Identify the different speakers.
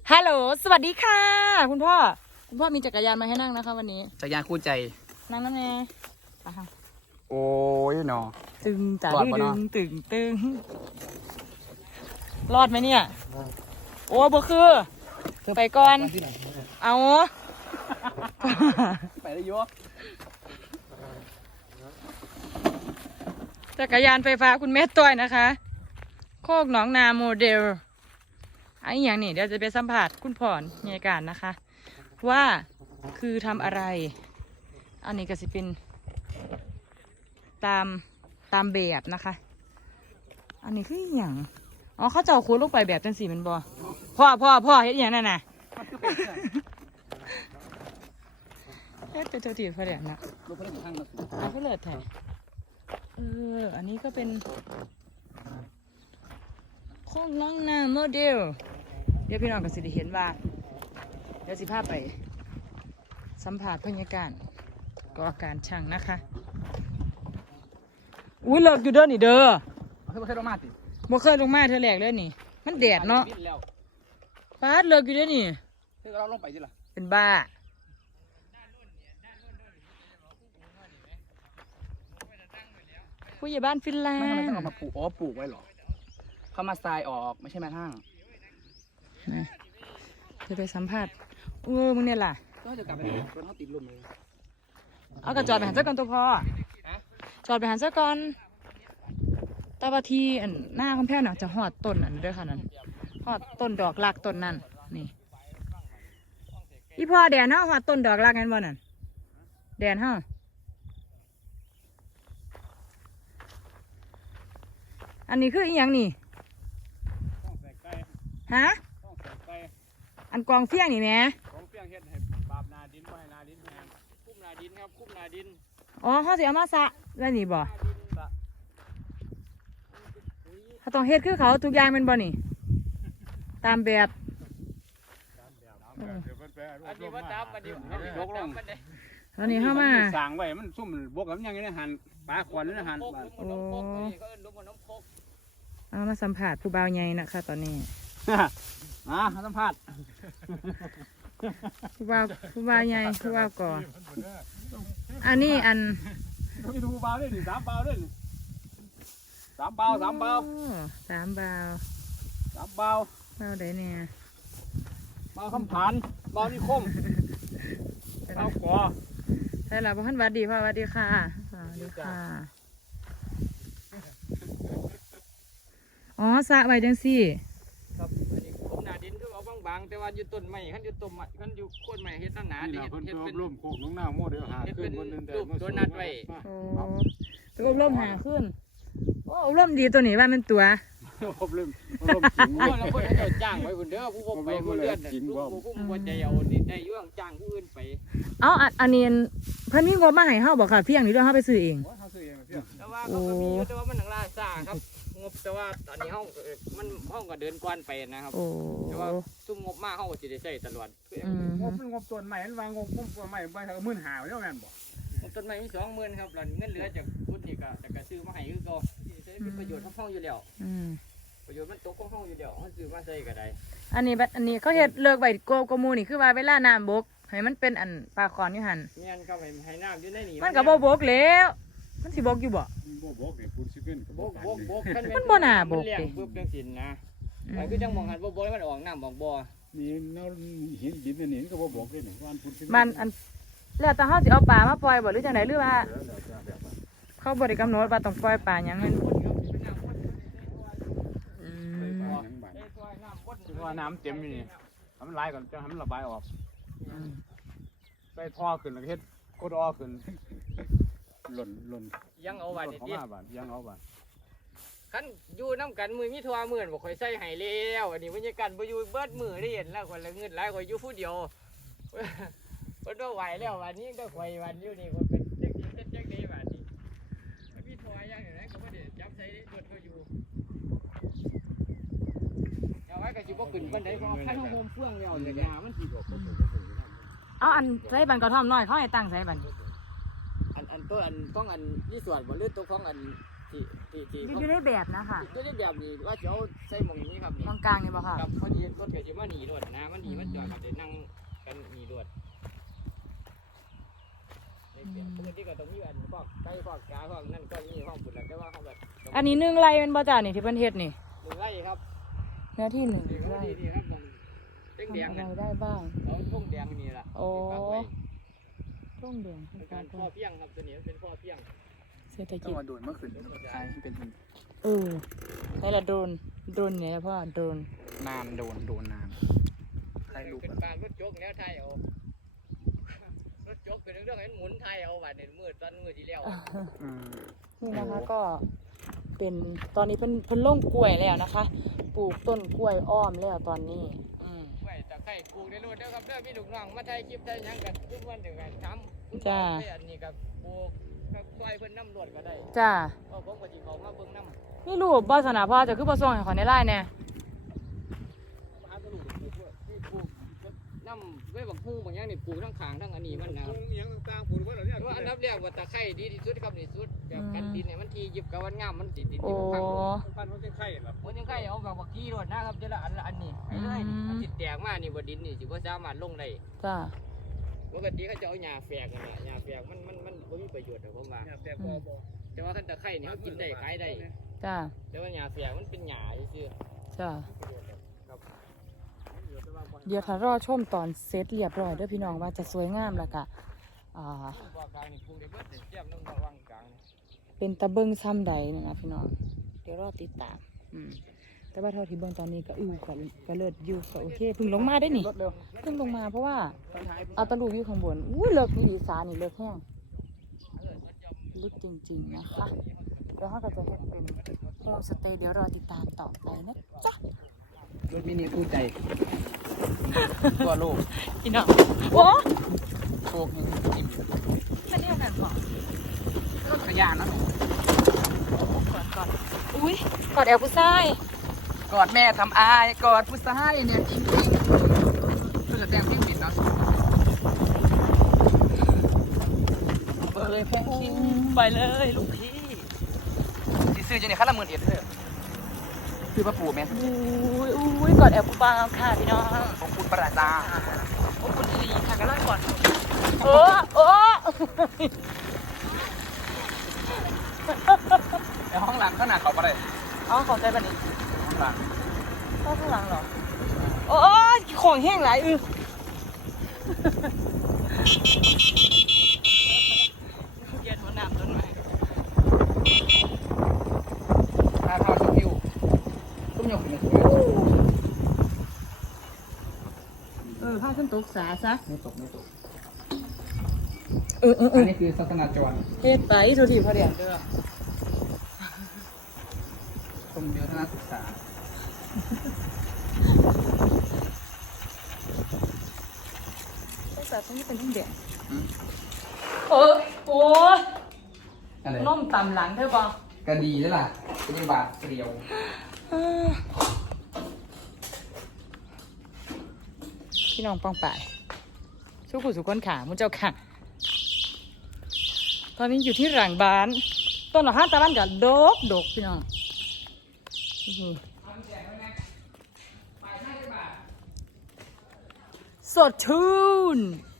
Speaker 1: ฮัลโหลสวัสดีค่ะคุณพ่อมีจักรยานมาให้นั่งนะคะวันนี้
Speaker 2: จักรยานคู่ใจ
Speaker 1: นั่งนั่นไง
Speaker 2: โอ้ยเนาะ
Speaker 1: ตึงจ่าดึงตึงรอดไหมเนี่ยโอ้บ่คือไปก่อนเอา
Speaker 2: ไปได้เยอะ
Speaker 1: จักรยานไฟฟ้าคุณแม่ต้อยนะคะโคกหนองนาโมเดลอันนี้อย่างนี้เดี๋ยวจะไปสัมผัสคุณพ่อในการนะคะว่าคือทำอะไรอันนี้ก็สิเป็นตามแบบนะคะอันนี้คืออย่างอ๋อเขาเจ้าคูดลงไปแบบจังสีมันบ่พ่อเฮ็ดอย่างนั้นน่ะเฮ็ดเป็นตัวทีพอเดี๋ยวนะ
Speaker 2: ลูกเพื่อนอยู่ข้างนะ
Speaker 1: เอาไปเลิศแท้อันนี้ก็เป็นโค้งน้องนาโมเดลเดี๋ยวพี่น้องก็สิได้เห็นว่าเดี๋ยวสิพาไปสัมผัสบรรยากาศก็อาการช่างนะคะอุ้ยเลิกอยู่เด้อนี่เด้อ
Speaker 2: ไม่เคยลงมาสิ
Speaker 1: บ่เคยลงมาเธอแหลกเลยนี่มันแดดเนาะฟ้าเลิกอยู่เด้อนี่
Speaker 2: เธอเราลงไปสิล่ะ
Speaker 1: เป็นบ้าผู้ใหญ่บ้านฟินแลนด์
Speaker 2: ไม่ทำไมต้องเอามาปลูกปลูกไว้หรอเขามาทรายออกไม่ใช่มาทั้ง
Speaker 1: นะจะไปสัมผัสมึงเนี่ยล่ะ
Speaker 2: ก็จะกลับไปรถเขาติดลมเลย
Speaker 1: เอากระจอดไปหันเจ้าก่อนตัวพ่อจอดไปหันเจ้าก่อนตาบาทีอันหน้าคุณแพ้น่ะจะหอดต้นอันด้วยค่ะนั่นหอดต้นดอกรักต้นนั่นนี่อีพ่อแดนเฮาหอดต้นดอกรักกันบ่นั่นแดนเฮาอันนี้คืออีหยังนี่ฮะอันกองเฟี้ยงนี่แหม
Speaker 3: กองเฟี้ยงเฮ็ดให้บาปนาดินบ่ให้นาดินแห้งคุ้มนาดินครับคุ้มนาดิน
Speaker 1: อ๋อเขาสิเอามาสะแล้วนี่บ่เขาต้องเฮ็ดคือเขาทุกอย่างเป็นบ่นี่ตามแบบ
Speaker 3: อันนี้ว่าจับอันนี้ยกลง
Speaker 1: ตอนนี้เข้ามา
Speaker 3: สร้างไว้มันซุ่มบวกกับยังในหันปลาขวัญในหัน
Speaker 1: โอ้เอามาสัมผัสผู้บ่าวใหญ่นะคะตอนนี้
Speaker 2: สัมภาษณ์
Speaker 1: ผู้บ่าวใหญ่ผู้บ่าวก่ออันนี้อัน
Speaker 3: ไม่ดูเบาด้วยนี่3 เบาด้วยนี่3 เบา3 เบา
Speaker 1: 3 เบา
Speaker 3: 3 เบา
Speaker 1: เบาได้เนี่ย
Speaker 3: เบาคำผานเบานิคมเบาก่อ
Speaker 1: ใช่แล้วพ่อท่านวัดดีพ่อวัดดีค่ะสวัสดีค่ะอ๋อสระไว้จังสิ
Speaker 3: ครับอันนี้ผมหนาดินคือเอาบางๆแต่ว่าอยู่ต้นไม้ขั้นอยู่ต้นไม้ขั้นอยู่โคนไม้เฮ็ดหนาดิเฮ็ดเป็น
Speaker 2: ร่มโคกน้องหน้าโม่เดี๋ยวหาขึ้นบนนึงแต่
Speaker 3: รูปตัวนัดไว้
Speaker 1: โอ้ตัวร่มหาขึ้นโอ้ร่มดีตัวนี้ว่ามันตัว
Speaker 2: ร่ม
Speaker 3: จริงแล้วคนเขาจ้างไว้คนเด้อผู้พกไปผู้เลื่อนผู้บ่ใจเอานี่ได้ย่างจ้างผู้อื่นไป
Speaker 1: เอาอันนี้เพิ่นมีงบมาให้เฮาบ่ค่ะเพียงนี้ด้วยเฮาไปซื้อเอง
Speaker 3: แต่ว่าเขาก็มีแต่ว่ามันหนังล่าซ่าครับงบแต่ว่าตอนนี้ห้องก็เดินกวนไปนะครับแต่ว่าซุ่มงบมากเขาก็จะได้ใช้ตลอด
Speaker 2: งบต้นใหม่วางงบต้นใหม่ไปเถอะ15,000แล้วแม่นบ่
Speaker 3: งบต้นใหม่มี20,000ครับหลังเงินเหลือจากพุทธนี่ก็จะกระซื้อมาให้คือก็ใช้เป็นประโยชน์ของห้องอยู่แล้วประโยชน์มันตกของห้องอยู่แล้วเขาซื้อมาใส่ก็ได้
Speaker 1: อันนี้เขาเฮ็ดเลิกไว้กมูนี่คือว่าเวลาน้ำบกให้มันเป็นอันปลาคอนอยู่หั่น
Speaker 3: แม่นครับให้น้ำอยู่ในนี่
Speaker 1: มันก็บ่บกแล้วมันสิบกอยู่บ่
Speaker 2: บกนี่คุณสิเป็น
Speaker 3: บก
Speaker 1: มันบ่น่าบก
Speaker 3: ดิเบิ่งสินนะไอ้คือจังมองหันบ่แล้วมันออกน้ำบอกบ่
Speaker 2: นี่เนาหินดินนี่ก็บ่บกเลยนี่ว่าคุณ
Speaker 1: มันอันแล้วแต่เฮาสิเอาปลามาปล่อยบ่หรือจังได๋หรือว่าเขาบ่ได้กำหนดว่าต้องปล่อยปลาหยังมัน
Speaker 3: ว่าน้ำเต็มอยู่นี่ทำมันไหลก่อนจะทำมันระบายออกใส่ท่อขึ้นแล้วเฮ็ดกดออขึ้นหล่นยังเอาบาดนี่
Speaker 2: ยังเอาบาด
Speaker 3: คันอยู่น้ำกันมือมีทัวมื่นบอกคอยใส่ไห้แล้วอันนี้บรรยากาศบ่อยู่เบิดมือได้เห็นแล้วคนละเงินหลายคอยอยู่ผู้เดียวคนก็ไหวแล้ววันนี้ก็คอยวันอยู่นี่คนเป็นเจ๊กดีวันนี้มีทัวยังอย่างนั้นก็ไม่ได้จับใส่ตัวเขาอยู่เอาไว้ก็จะบ่ขึ้นบันไดเพราะขั้นโฮมเฟื่องแล้วเลยนะมันที่
Speaker 1: เอาอันใส่บันกระท่อมน้อยเขาให้ตั้งใส่บัน
Speaker 3: อันตัวอันต้องอันยี่ส่วนบ่เลือดตัวของอันที่
Speaker 1: อยู่ในแบบนะคะ
Speaker 3: ตัวในแบบนี้ว่าจะเอาใส่หมองนี้ครับ
Speaker 1: ตรงกลางนี่บ่ค่ะ
Speaker 3: ครับพอดีต้นเกิดจะมาหนีรถนะมันหนีมันจอดครับเดี๋ยวนั่งกันมีรวดปกติก็ต้องมีอันพวกไก่พวกกาพวกนั่นก็มีห้องปุ่นแล้วแต่ว่าเขาแบบ
Speaker 1: อันนี้1 ไร่เป็นบ่จ้านี่ที่เพิ่นเฮ็ดนี่
Speaker 3: 1 ไร่ครับ
Speaker 1: เนื้อที่1
Speaker 3: ไร่
Speaker 1: ไร่
Speaker 3: ดีครับผมเต้ง
Speaker 1: ทำ
Speaker 3: แดง
Speaker 1: อะไร
Speaker 3: กัน
Speaker 1: ได้บ้าง
Speaker 3: เอาทุ่งแดงนี่ล่ะ
Speaker 1: โอ้
Speaker 3: ปักไว้
Speaker 1: ต้นแดง
Speaker 3: เป็นการพ่อเพียงครับตัวนี้เป็นพ่อเพียง
Speaker 1: เศรษฐ
Speaker 2: ต้อ
Speaker 1: กิ
Speaker 2: ง
Speaker 1: จ
Speaker 2: มาโดนเมื่อคืนคล้ายที่เป็น
Speaker 1: ให้ละโดรนเนี่ยพ่อโดรน
Speaker 2: นานโดนนานใครรู้
Speaker 3: เป็นปางรถจกแล้วไทยเอารถจกเป็นเรื่องให้หมุนไทยเอาวันนี้มืดตอนมืดที่แล้ว
Speaker 1: นี่นะคะก็เป็นตอนนี้เพิ่นลงกล้วยแล้วนะคะ ปลูกต้นกล้วยอ้อมแล้วตอนนี้
Speaker 3: ไว้แต่ไข่ปลูกในรถเด้อครับเด้อมีลูกน้องมาถ่ายคลิปได้ยังกันทุกวันถึงกันทำ
Speaker 1: จ้า
Speaker 3: อันนี้กับปลูกกับซอยเพิ่นน้ำรวดก็ได้
Speaker 1: จ้า
Speaker 3: ก็ผมก็สิเขามาเบิ่งน้ำ
Speaker 1: นี่รูปบ่สนาพ่อจะคือบ่ส่งให้ขอในไลน์แน่
Speaker 3: หาตะลุกปลูกด้วยนี่ปลูกน้ำไว้บางฮู้บางอย่างนี่ปลูกทั้งขางทั้งอันนี้มันนะครับ
Speaker 4: ยังต่างๆพูดว่าเราเนี่ย
Speaker 3: ว่าอันดับแรกว่าตะไคร้ดีที่สุดครับนี่สุดแบบกันดินเนี่ยมันทีหยิบกับวันงามมันติดดิน
Speaker 1: โอ้
Speaker 3: ที่มันพัง
Speaker 4: ปั้นมันจะไข่หรอ
Speaker 3: มันยังไข่เอาแบบว่าขี้รถนะครับเดี๋ยวละอันละอันนี้ไปเลยนี่มันติดแตกมานี่บ่ดินนี่สิบ่สามารถลงได้
Speaker 1: จ้า
Speaker 3: ปกติเขาจะเอาหญ้าแฝกกันน่ะหญ้าแฝกมันบ่มีประโยชน์หรอกผมว่า
Speaker 4: แต่บ่
Speaker 3: แต่ว่าคันตะไคร้นี่เขากินได้ขายได้
Speaker 1: จ้า
Speaker 3: แต่ว่าหญ้าแฝกมันเป็นหญ้าซื่อ
Speaker 1: จ้า
Speaker 3: ๆประโยชน์ครับ
Speaker 1: เดี๋ยวถ้ารอชมตอนเสร็จเรียบร้อยเด้อพี่น้องว่าจะสวยงามแล้วก็
Speaker 3: บ่กลางนี่ปลูกได้เบิดแต่เทียมน้ำวังกลางนี่
Speaker 1: เป็นตะเบิงซ้ำใดนะคะพี่น้องเดี๋ยวรอติดตามแต่ว่าเท่าที่เบิ่งตอนนี้ก็ก็เลิศอยู่ก็โอเคเพิ่งลงมาได้นี่
Speaker 2: รถเร็ว
Speaker 1: เพิ่งลงมาเพราะว่า
Speaker 2: ตอนท้าย
Speaker 1: เอาตะลูกอยู่ข้างบนอุ้ยเลิกนี่ดีสานี่เลิกแห้งลึกจริงๆนะคะเดี๋ยวเขาก็จะเฮ็ดเป็นโฮมสเตย์เดี๋ยวรอติดตามต่อไปนะจ๊ะ
Speaker 2: รถมินิคู่ใจตัวโลก
Speaker 1: พี่น้องโอ้
Speaker 2: โชคยังอิ่ม
Speaker 1: ไม่ได้เอาแบบบอก
Speaker 2: รถขยานนะหนู
Speaker 1: ก่อนอุ้ยกอดแอลผู้ชาย
Speaker 2: กอดแม่ทำอายกอดผู้ชายเนี่ยจริงๆคือจะแต่งเพลงผิดเนาะเปิดเลยเพลงคิด
Speaker 1: ไปเลยลูกพี่
Speaker 2: สิซื้อจะเนี่ยขั้นละ11,000เด้อซื้อมาปลูกไหม
Speaker 1: อุ้ยกอดแอลผู้บางค่ะพี่น้อง
Speaker 2: ขอบคุณประจา
Speaker 1: ขอบคุณดีค่ะกันล่างก่อนโอ้
Speaker 2: ในห้องหลังขนาดเขาไปเลย
Speaker 1: เอาของใจบันนี้
Speaker 2: ห้องหลัง
Speaker 1: เข้าข้างหลังเหรอโอ้ยของแห้งหลายเกียร์หัวหนามต้นไม้
Speaker 2: ถ้าเท้าชมวิวตุ้มยกขึ้นมาสวย
Speaker 1: ผ้าขึ้นตกสาซะ
Speaker 2: ไม่ตกไม่ตก
Speaker 1: เออ
Speaker 2: อันนี้คือศาสนาจร
Speaker 1: เฮ็ดไปทุกทีพอเดียนเด้อ
Speaker 2: ชมวิวทัศนศึกษา
Speaker 1: ตกสาตรงนี้เป็นทุ่งแดง
Speaker 2: อืม
Speaker 1: โอ้ย
Speaker 2: อะไร
Speaker 1: น้มต่ำหลังเธอปะ
Speaker 2: ก็ดีแล้วล่ะเป็นบาทเดียว
Speaker 1: พี่น้องป้องป่ายสู้ผู้สุคนขามุนเจ้าค่ะ ตอนนี้อยู่ที่หลังบ้าน ต้นหน่อห้าตะวันกับดกพี่น้องสดชื่น